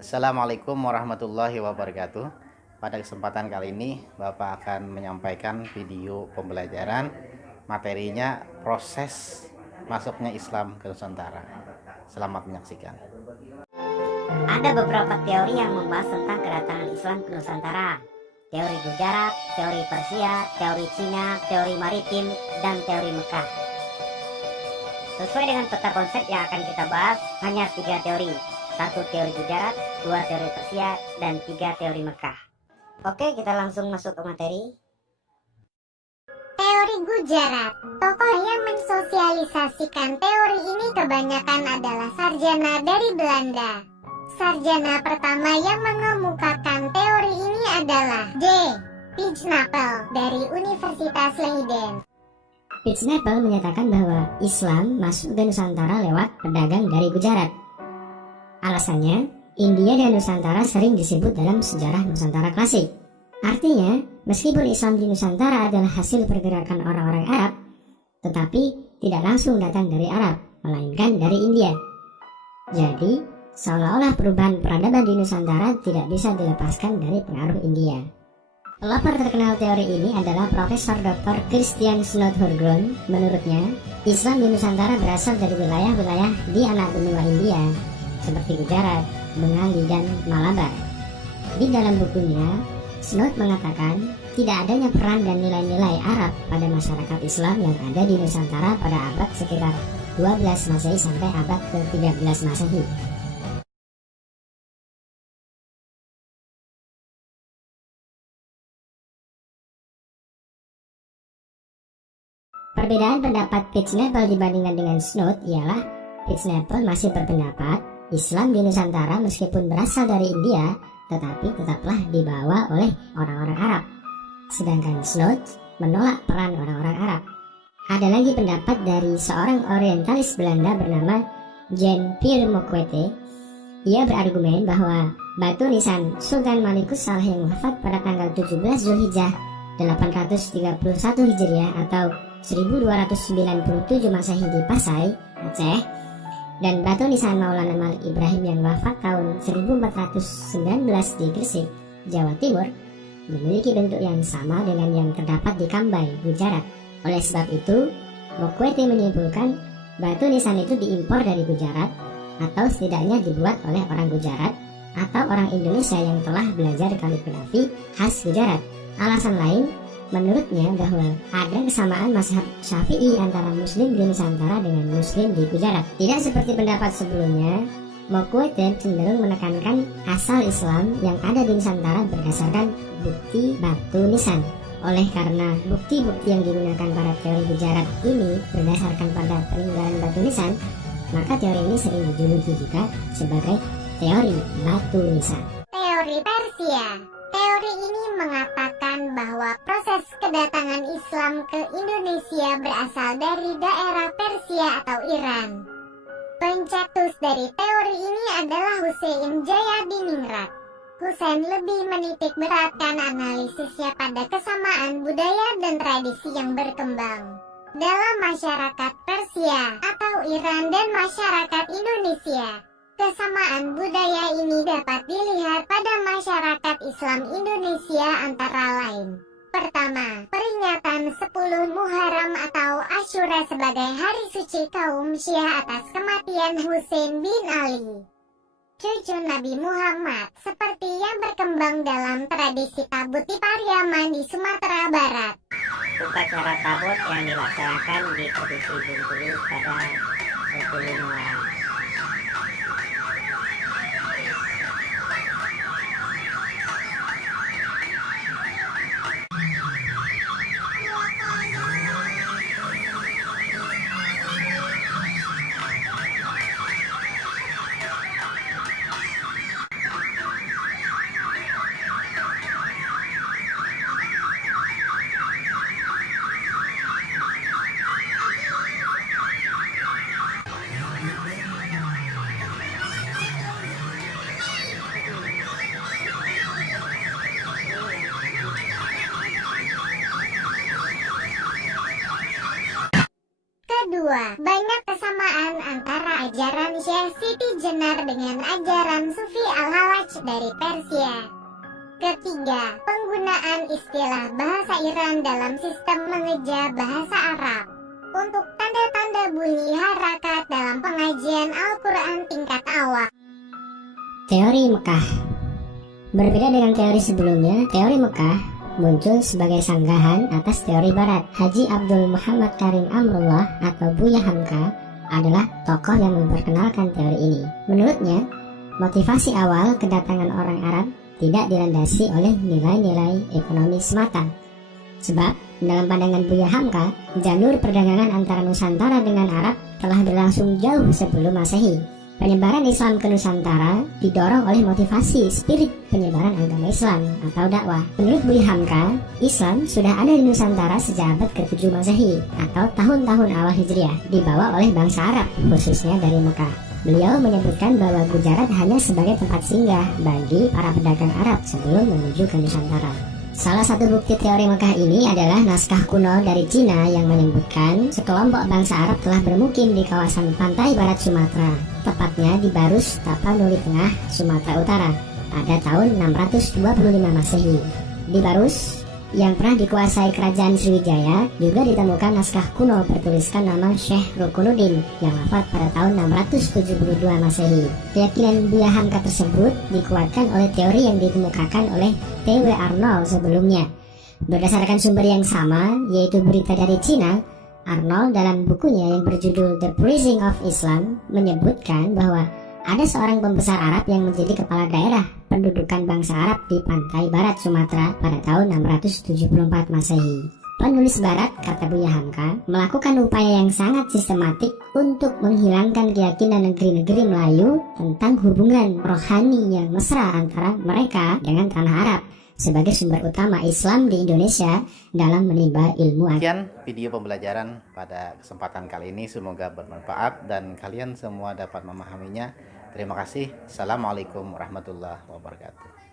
Assalamualaikum warahmatullahi wabarakatuh. Pada kesempatan kali ini Bapak akan menyampaikan video pembelajaran, materinya proses masuknya Islam ke Nusantara. Selamat menyaksikan. Ada beberapa teori yang membahas tentang kedatangan Islam ke Nusantara. Teori Gujarat, teori Persia, teori Cina, teori maritim, dan teori Mekah. Sesuai dengan peta konsep yang akan kita bahas, hanya 3 teori. 1 teori Gujarat, 2 teori Persia, dan 3 teori Mekah. Oke, kita langsung masuk ke materi. Teori Gujarat. Tokoh yang mensosialisasikan teori ini kebanyakan adalah sarjana dari Belanda. Sarjana pertama yang mengemukakan teori ini adalah J. Pijnapel dari Universitas Leiden. Pijnapel menyatakan bahwa Islam masuk ke Nusantara lewat pedagang dari Gujarat. Alasannya, India dan Nusantara sering disebut dalam sejarah Nusantara klasik. Artinya, meskipun Islam di Nusantara adalah hasil pergerakan orang-orang Arab, tetapi tidak langsung datang dari Arab, melainkan dari India. Jadi, seolah-olah perubahan peradaban di Nusantara tidak bisa dilepaskan dari pengaruh India. Pelopor terkenal teori ini adalah Profesor Dr. Christian Snodhorgrond. Menurutnya, Islam di Nusantara berasal dari wilayah-wilayah di anak benua India, seperti Gujarat, Bengali, dan Malabar. Di dalam bukunya, Snod mengatakan tidak adanya peran dan nilai-nilai Arab pada masyarakat Islam yang ada di Nusantara pada abad sekitar 12 Masehi sampai abad ke-13 Masehi. Perbedaan pendapat Pijnapel dibandingkan dengan Snod ialah Pijnapel masih berpendapat Islam di Nusantara meskipun berasal dari India, tetapi tetaplah dibawa oleh orang-orang Arab. Sedangkan Snod menolak peran orang-orang Arab. Ada lagi pendapat dari seorang orientalis Belanda bernama Jean-Pierre Moquette. Ia berargumen bahwa batu nisan Sultan Malikus Saleh yang wafat pada tanggal 17 Zulhijjah 831 Hijriah atau 1297 Masehi di Pasai, Aceh, dan batu nisan Maulana Malik Ibrahim yang wafat tahun 1419 di Gresik, Jawa Timur, memiliki bentuk yang sama dengan yang terdapat di Kambai, Gujarat. Oleh sebab itu, Moquette menyimpulkan batu nisan itu diimpor dari Gujarat atau setidaknya dibuat oleh orang Gujarat atau orang Indonesia yang telah belajar kaligrafi khas Gujarat. Alasan lain menurutnya bahwa ada kesamaan mazhab Syafi'i antara Muslim di Nusantara dengan Muslim di Gujarat. Tidak seperti pendapat sebelumnya, Moquette cenderung menekankan asal Islam yang ada di Nusantara berdasarkan bukti batu nisan. Oleh karena bukti-bukti yang digunakan para teori Gujarat ini berdasarkan pada peninggalan batu nisan, maka teori ini sering dijuluki juga sebagai teori batu nisan. Teori Persia. Teori ini mengatakan bahwa proses kedatangan Islam ke Indonesia berasal dari daerah Persia atau Iran. Pencetus dari teori ini adalah Hussein Jayadiningrat. Hussein lebih menitik beratkan analisisnya pada kesamaan budaya dan tradisi yang berkembang dalam masyarakat Persia atau Iran dan masyarakat Indonesia. Kesamaan budaya ini dapat dilihat pada masyarakat Islam Indonesia antara lain. Pertama, peringatan 10 Muharram atau Asyura sebagai hari suci kaum Syiah atas kematian Husain bin Ali, cucu Nabi Muhammad, seperti yang berkembang dalam tradisi tabut di Pariaman di Sumatera Barat. Upacara tabut yang dilaksanakan di Provinsi Bengkulu pada 10 Muharram. Kedua, banyak kesamaan antara ajaran Syekh Siti Jenar dengan ajaran Sufi Al-Halabi. dari Persia. Ketiga, penggunaan istilah bahasa Iran dalam sistem mengeja bahasa Arab. Untuk tanda-tanda bunyi harakat dalam pengajian Al-Quran tingkat awal. Teori Mekah. Berbeda dengan teori sebelumnya, teori Mekah muncul sebagai sanggahan atas teori Barat. Haji Abdul Muhammad Karim Amrullah atau Buya Hamka adalah tokoh yang memperkenalkan teori ini. Menurutnya, motivasi awal kedatangan orang Arab tidak dilandasi oleh nilai-nilai ekonomi semata. Sebab, dalam pandangan Buya Hamka, jalur perdagangan antara Nusantara dengan Arab telah berlangsung jauh sebelum Masehi. Penyebaran Islam ke Nusantara didorong oleh motivasi spirit penyebaran agama Islam atau dakwah. Menurut Buya Hamka, Islam sudah ada di Nusantara sejak abad ke-7 Masehi atau tahun-tahun awal Hijriah, dibawa oleh bangsa Arab, khususnya dari Mekah. Beliau menyebutkan bahwa Gujarat hanya sebagai tempat singgah bagi para pedagang Arab sebelum menuju ke Nusantara. Salah satu bukti teori Mekah ini adalah naskah kuno dari Cina yang menyebutkan sekelompok bangsa Arab telah bermukim di kawasan pantai barat Sumatera, tepatnya di Barus, Tapanuli Tengah, Sumatera Utara, pada tahun 625 Masehi. Di Barus, yang pernah dikuasai kerajaan Sriwijaya, juga ditemukan naskah kuno bertuliskan nama Syekh Rukunuddin yang wafat pada tahun 672 Masehi. Keyakinan Buya Hamka tersebut dikuatkan oleh teori yang dikemukakan oleh T.W. Arnold sebelumnya. Berdasarkan sumber yang sama, yaitu berita dari Cina, Arnold dalam bukunya yang berjudul The Preaching of Islam menyebutkan bahwa ada seorang pembesar Arab yang menjadi kepala daerah pendudukan bangsa Arab di pantai barat Sumatera pada tahun 674 Masehi. Penulis Barat, kata Buya Hamka, melakukan upaya yang sangat sistematik untuk menghilangkan keyakinan negeri-negeri Melayu tentang hubungan rohani yang mesra antara mereka dengan tanah Arab sebagai sumber utama Islam di Indonesia dalam menimba ilmu. Sekian video pembelajaran pada kesempatan kali ini, semoga bermanfaat dan kalian semua dapat memahaminya. Terima kasih. Assalamualaikum warahmatullahi wabarakatuh.